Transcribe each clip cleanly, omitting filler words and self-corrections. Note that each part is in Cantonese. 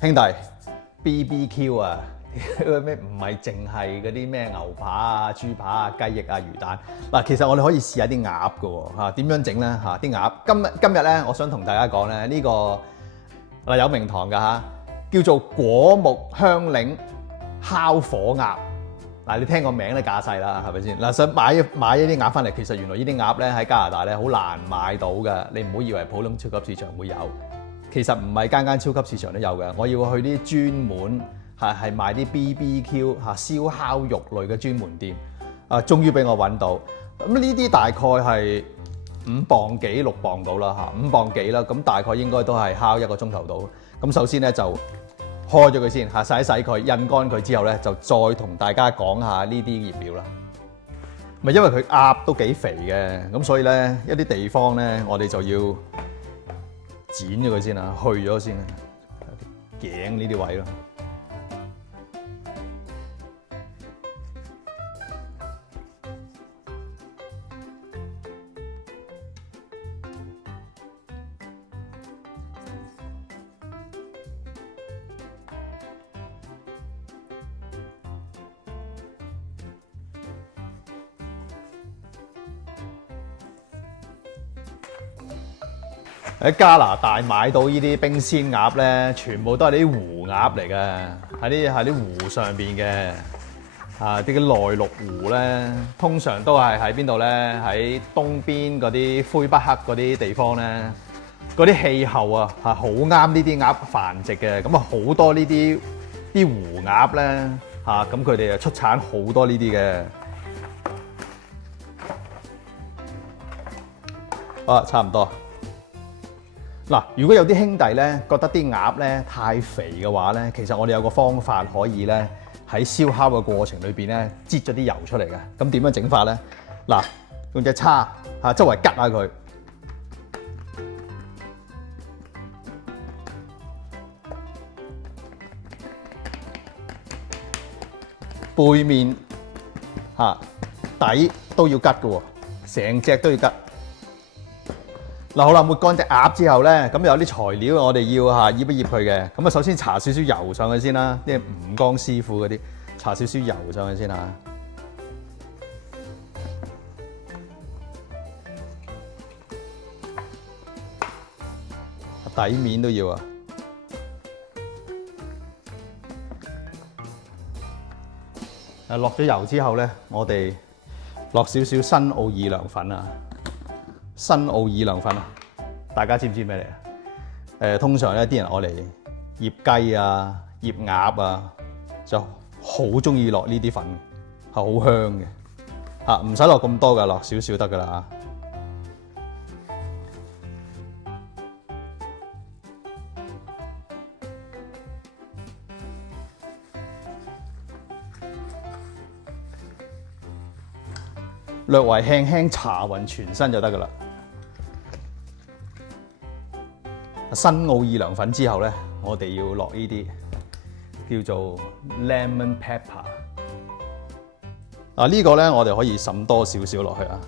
兄弟 BBQ 啊，咩唔係淨係嗰啲咩牛扒啊、豬扒啊、雞翼啊、魚蛋嗱，其實我哋可以試下啲鴨嘅喎嚇，點樣整咧嚇？啲鴨今日咧，我想同大家講咧，呢個嗱有名堂㗎嚇，叫做果木香檸烤火鴨。嗱，你聽個名都架勢啦，係咪先？嗱，想買呢啲鴨翻嚟，其實原來呢啲鴨咧喺加拿大咧好難買到嘅，你唔好以為普通超級市場會有。其實唔係間間超級市場都有嘅，我要去啲專門係賣啲 BBQ 燒烤肉類嘅專門店，終於俾我揾到。咁呢啲大概係5磅幾6磅到啦5磅幾啦，咁大概應該都係烤1個鐘頭到。咁首先咧就開咗佢先洗一洗佢，印乾佢之後咧就再同大家講下呢啲醃料啦。咪因為佢鴨都幾肥嘅，咁所以咧一啲地方咧我哋就要剪咗佢先啦，去咗先啦，頸呢啲位咯。喺加拿大買到呢啲冰鮮鴨咧，全部都係啲湖鴨嚟嘅，喺啲湖上邊嘅，啲嘅內陸湖咧，通常都係喺邊度咧？喺東邊嗰啲魁北克嗰啲地方咧，嗰啲氣候啊，好啱呢啲鴨繁殖嘅，咁啊好多呢啲湖鴨咧，咁佢哋啊出產好多呢啲嘅。好，差唔多。嗱，如果有啲兄弟咧覺得啲鴨咧太肥嘅話咧，其實我哋有個方法可以咧喺燒烤嘅過程裏邊咧擠咗啲油出嚟嘅。咁點樣整法咧？嗱，用隻叉周圍吉下佢，背面底都要吉嘅喎，成隻都要吉。嗱，好啦，抹乾隻鴨之後咧，咁有啲材料我哋要醃一醃佢嘅。咁啊，首先搽少少油上去先啦，即係吳江師傅嗰啲，搽少少油上去先嚇。底面都要啊。落咗油之後咧，我哋落少少新奧爾良粉啊。新奧爾良粉啊，大家知唔知咩嚟啊？通常咧啲人愛嚟醃雞啊、醃鴨啊，就好中意落呢啲粉，係好香嘅。唔使落咁多㗎，落少少得㗎啦。略為輕輕搽勻全身就得㗎啦。新奧爾良粉之後咧，我哋要落呢啲叫做 lemon pepper。呢個咧，我哋可以滲多少少落去啊。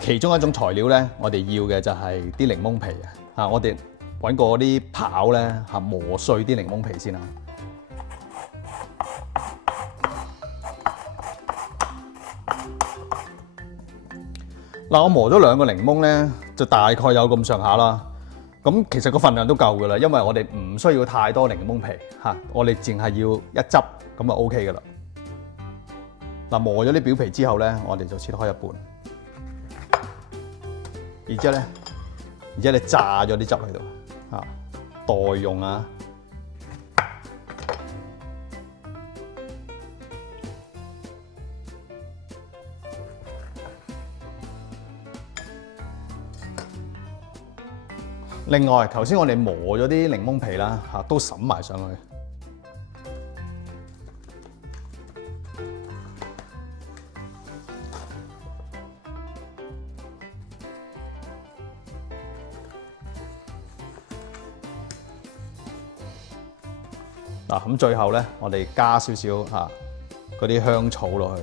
其中一種材料咧，我哋要嘅就係啲檸檬皮啊！我哋揾個啲刨咧磨碎啲檸檬皮先啊！我磨咗2個檸檬咧，就大概有咁上下啦。咁其實個份量都夠㗎啦，因為我哋唔需要太多檸檬皮我哋淨係要一執咁就 OK 㗎啦。磨咗啲表皮之後咧，我哋就切開一半。然之後你炸咗啲汁喺度代用啊！另外，頭先我哋磨咗啲檸檬皮啦，都滲埋上去。嗱，咁最後咧，我哋加少少嗰啲香草落去，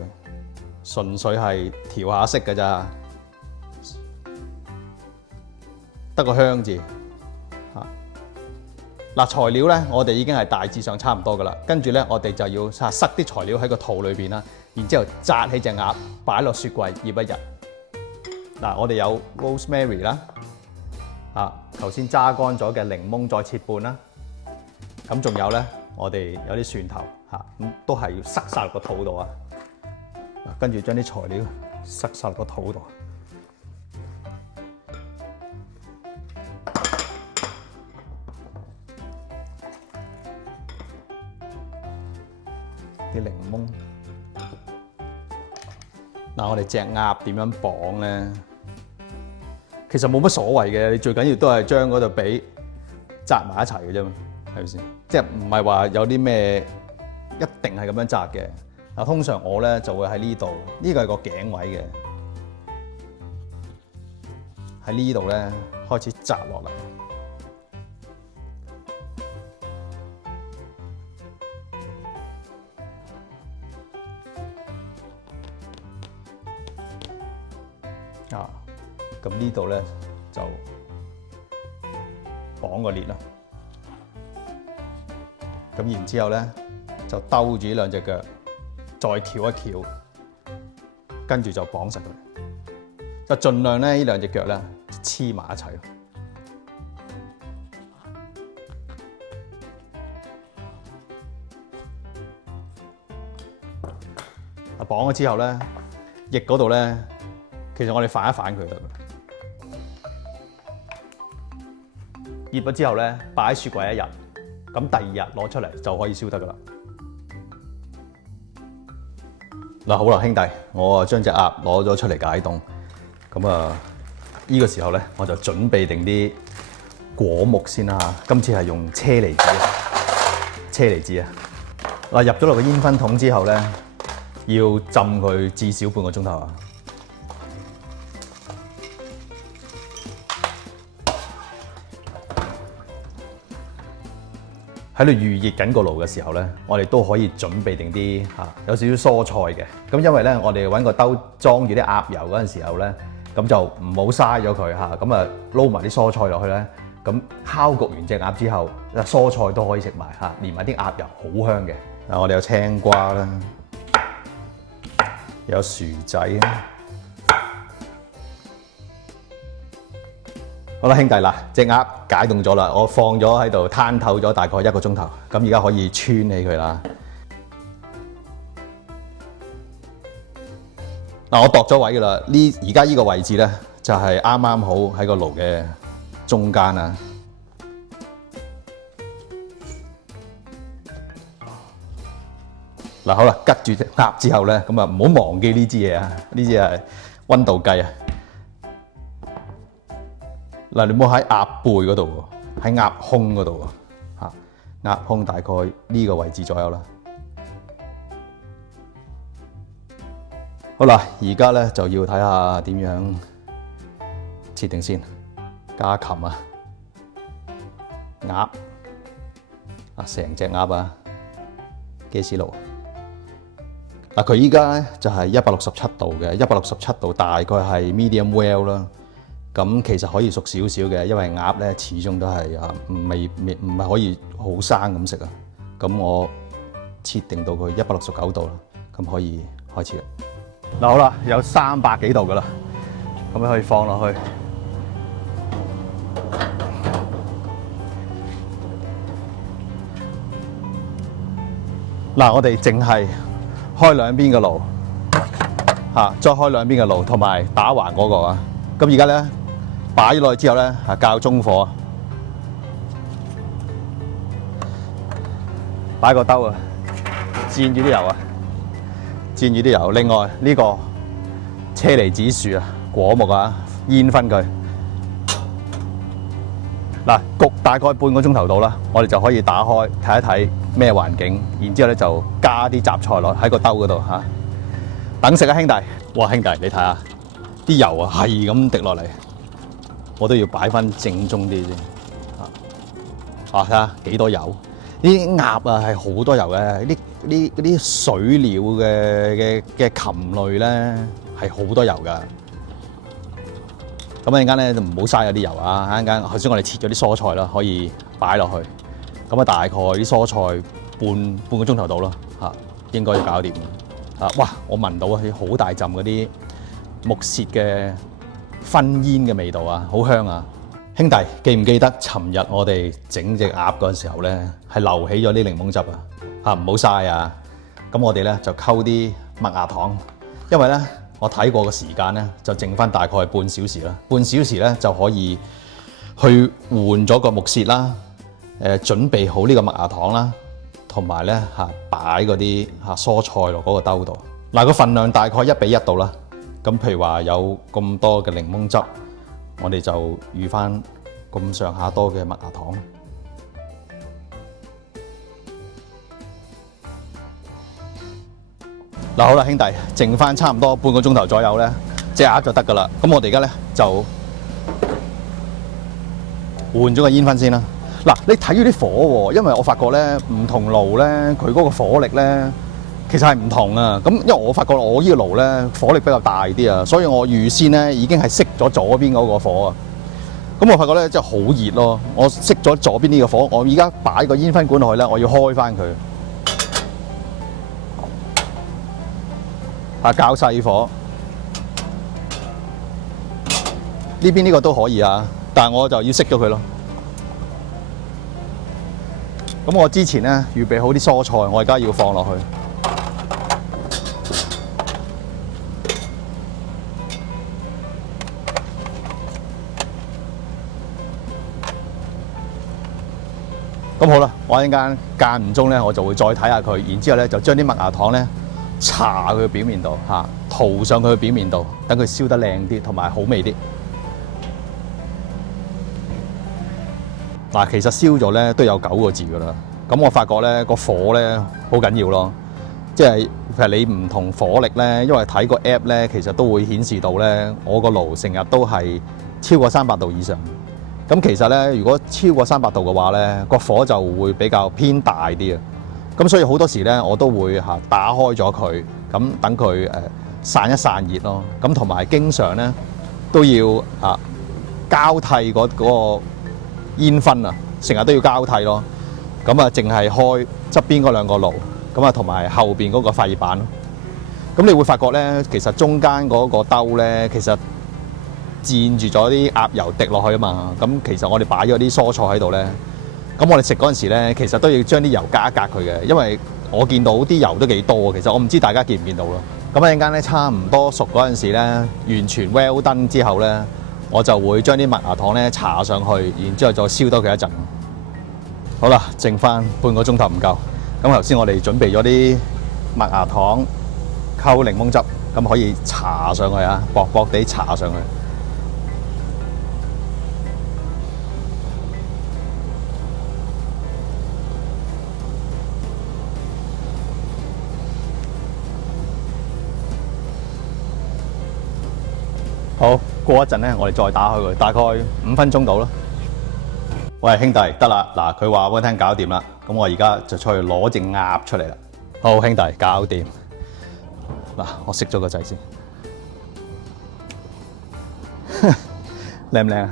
純粹係調下色㗎咋，得個香字嚇。嗱，材料咧，我哋已經係大致上差唔多㗎啦。跟住咧，我哋就要塞啲材料喺個肚裏邊啦，然之後紮起隻鴨，擺落雪櫃醃一日。嗱，我哋有 rosemary 啦，頭先揸乾咗嘅檸檬再切半啦。咁仲有咧，我哋有啲蒜頭咁都係要塞晒落個肚度啊！跟住將啲材料塞晒落個肚度，啲檸檬。嗱，我哋隻鴨點樣綁咧？其實冇乜所謂嘅，你最緊要都係將嗰度髀紮埋一齊嘅啫嘛。係咪先？即係唔係話有啲咩一定係咁樣紮嘅？嗱，通常我咧就會喺呢度，呢個係個頸位嘅，喺呢度咧開始紮落嚟。咁呢度咧就綁個裂啦。咁然之後咧，就兜住呢兩隻腳，再翹一翹，跟住就綁實佢。就盡量咧呢兩隻腳咧黐埋一齊。綁咗之後咧，翼嗰度咧，其實我哋反一反佢得㗎。醃咗之後咧，擺喺雪櫃一日。咁第二日攞出嚟就可以燒得噶啦。嗱，好啦，兄弟，我啊將隻鴨攞咗出嚟解凍。咁啊，呢個時候咧，我就準備定啲果木先啦嚇。今次係用車厘子啊，車厘子啊。嗱，入咗落個煙燻桶之後咧，要浸佢至少半個鐘頭啊。喺度預熱緊個爐嘅時候咧，我哋都可以準備定啲有少少蔬菜嘅。咁因為咧，我哋揾個兜裝住啲鴨油嗰陣時候咧，咁就唔好嘥咗佢嚇。咁啊撈埋啲蔬菜落去咧，咁烤焗完隻鴨之後，蔬菜都可以食埋嚇，連埋啲鴨油好香嘅。嗱，我哋有青瓜啦，有薯仔啦。好啦，兄弟，嗱，隻鴨解凍咗啦，我放咗喺度攤透咗大概1個鐘頭，咁而家可以穿起佢啦。嗱，我度咗位噶啦，而家呢個位置咧就係啱啱好喺個爐嘅中間啊。嗱，好啦，吉住隻鴨之後咧，咁啊唔好忘記呢支嘢啊，呢支係溫度計啊。嗱，你唔好喺鴨背嗰度喎，喺鴨胸嗰度喎，鴨胸大概呢個位置左右啦。好啦，而家咧就要睇下點樣切定先。家禽啊，鴨成隻鴨啊，幾時爐？嗱，佢依家咧就係167度嘅，167度大概係 medium well 啦。咁其實可以熟少少嘅，因為鴨咧始終都係唔係可以好生咁食啊。咁我設定到佢169度啦，咁可以開始啦。嗱，好啦，有300幾度噶啦，咁你可以放落去。嗱，我哋淨係開兩邊嘅爐，再開兩邊嘅爐，同埋打橫嗰個啊。咁而家咧擺咗落去之後咧，較中火，擺個兜啊，煎住啲油啊，煎住啲油。另外呢個車厘子樹啊，果木啊，煙燻佢。嗱，焗大概半個鐘頭到啦，我哋就可以打開睇一睇咩環境，然之後咧就加啲雜菜落喺個兜嗰度嚇。等食啊，兄弟！哇，兄弟你睇下啲油啊係咁滴落嚟，我都要擺翻正宗啲先。睇下幾多油，呢啲鴨啊係好多油嘅，啲水鳥嘅禽類咧係好多油㗎。咁一陣間咧就唔好嘥咗啲油啊！一陣間頭先我哋切咗啲蔬菜啦，可以擺落去。咁啊，大概啲蔬菜半個鐘頭到啦，嚇應該要搞掂。啊！哇！我聞到啊，好大陣嗰啲木屑嘅燻煙嘅味道啊，好香啊！兄弟，記唔記得尋日我哋整隻鴨嗰陣時候咧，係留起咗啲檸檬汁啊？嚇唔好嘥啊！咁我哋咧就溝啲麥芽糖，因為咧我睇過個時間咧就剩翻大概係半小時啦。半小時咧就可以去換咗個木屑啦，準備好呢個麥芽糖啦，同埋咧擺嗰啲蔬菜落嗰個兜度。嗱，個份量大概1:1度啦。咁譬如話有咁多嘅檸檬汁。我哋就預翻咁上下多嘅麥芽糖。嗱，好啦，兄弟，剩翻差唔多半個鐘頭左右咧，隻鴨就得㗎啦。咁我哋而家咧就換咗個煙燻先啦。嗱，你睇住啲火喎，因為我發覺咧唔同爐咧，佢嗰個火力咧其實係唔同啊。咁因為我發覺我呢個爐咧火力比較大啲啊，所以我預先咧已經係熄咗左邊嗰個火啊。咁我發覺咧真係好熱咯，我熄咗左邊呢個火，我而家擺個煙燻管落去咧，我要開翻佢，較細火。呢邊呢個都可以啊，但係我就要熄咗佢咯。咁我之前咧預備好啲蔬菜，我而家要放落去。咁好啦，我一陣間唔中咧，我就會再睇下佢，然之後咧就將啲麥芽糖咧搽佢表面度塗上佢表面度，等佢燒得靚啲，同埋好味啲。嗱，其實燒咗咧都有9個字噶啦。咁我發覺咧個火咧好緊要咯，即係譬如你唔同火力咧，因為睇個 app 咧，其實都會顯示到咧，我個爐成日都係超過300度以上。咁其實咧，如果超過300度嘅話咧，個火就會比較偏大啲啊。咁所以好多時咧，我都會打開咗佢，咁等佢散一散熱咯。咁同埋經常咧都要交替嗰個煙燻啊，成日都要交替咯。咁啊，淨係開側邊嗰2個爐，咁啊同埋後邊嗰個發熱板咯。咁你會發覺咧，其實中間嗰個兜咧，其實濺住咗啲鴨油滴落去啊嘛，咁其實我哋擺咗啲蔬菜喺度咧，咁我哋食嗰陣時咧，其實都要將啲油隔一隔佢嘅，因為我見到啲油都幾多，其實我唔知大家見唔見到咯。咁一陣間咧差唔多熟嗰陣時咧，完全 well done 之後咧，我就會將啲麥芽糖咧搽上去，然之後再燒多佢一陣。好啦，剩翻半個鐘頭唔夠，咁頭先我哋準備咗啲麥芽糖溝檸檬汁，咁可以搽上去啊，薄薄地搽上去。好，過一陣咧，我哋再打開佢，大概5分鐘到啦。喂，兄弟，得啦，嗱，佢話俾我聽搞掂啦，咁我而家就出去攞隻鴨出嚟啦。好，兄弟，搞掂。嗱，我熄咗個掣先，靚唔靚啊？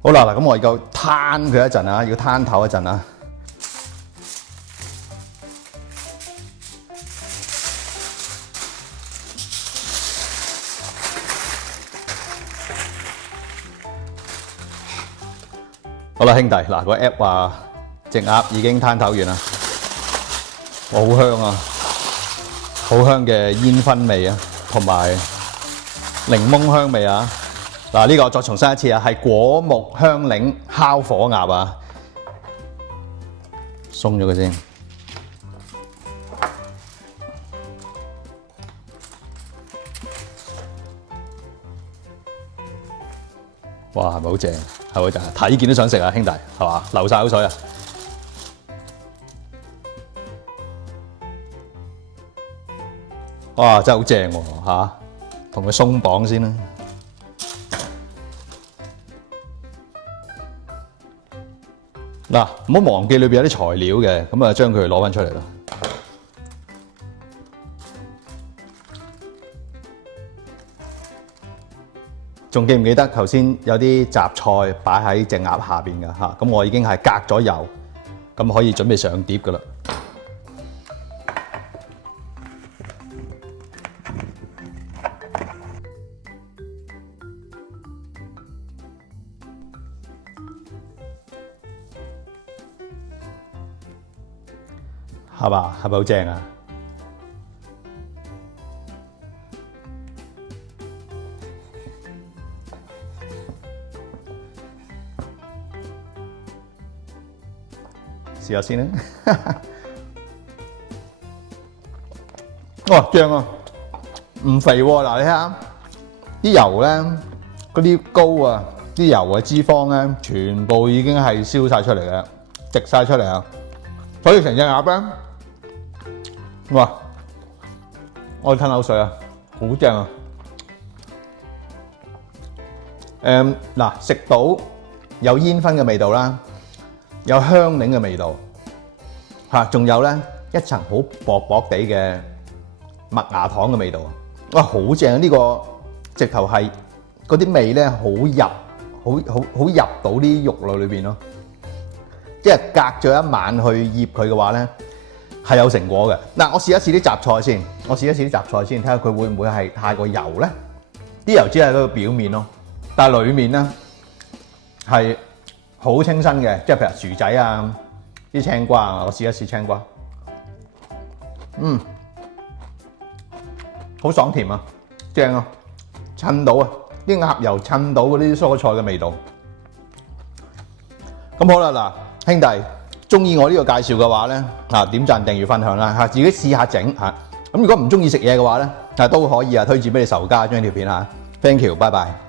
好啦，嗱，咁我而家攤佢一陣啊，要攤透一陣啊。好啦，兄弟，嗱，個 app 話隻鴨已經攤透完啦，好香啊，好香嘅煙燻味啊，同埋檸檬香味啊。嗱，呢個再重申一次啊，係果木香檸烤火鴨啊，鬆咗佢先。哇，係咪好正？係咪就係睇見都想食啊，兄弟，係嘛？流晒口水啊！哇，真係好正喎嚇！同佢鬆綁先啦。嗱，唔好忘記裏邊有啲材料嘅，咁啊將佢攞翻出嚟啦。仲記唔記得頭先有啲雜菜擺喺隻鴨下邊㗎嚇？咁我已經係隔咗油，咁可以準備上碟㗎啦。係嘛？係咪好正啊？試下先啦。哇，正啊！唔肥喎，嗱你睇下啲油咧，嗰啲膏啊，啲油啊脂肪咧，全部已經係燒晒出嚟嘅，滴晒出嚟啊！所以成隻鴨咧，哇！我哋吞口水啊，好正啊！嗱，食到有煙燻嘅味道啦，有香檸嘅味道，嚇，仲有咧一層好薄薄地嘅麥芽糖嘅味道，哇，好正啊！呢個直頭係嗰啲味咧，好入，好入到啲肉類裏邊咯。即係隔咗一晚去醃佢嘅話咧，係有成果嘅。嗱，我試一試啲雜菜先，睇下佢會唔會係太過油咧？啲油只係嗰個表面咯，但係裡面咧係好清新嘅，即係譬如薯仔啊、啲青瓜啊，我試一試青瓜，好爽甜啊，正啊，襯到啊，啲鴨油襯到嗰啲蔬菜嘅味道。咁好啦，嗱，兄弟，中意我呢個介紹嘅話咧，點讚、訂閱、分享啦，自己試下整嚇。咁如果唔中意食嘢嘅話咧，都可以推薦俾你仇家將條片嚇。Thank you，拜拜。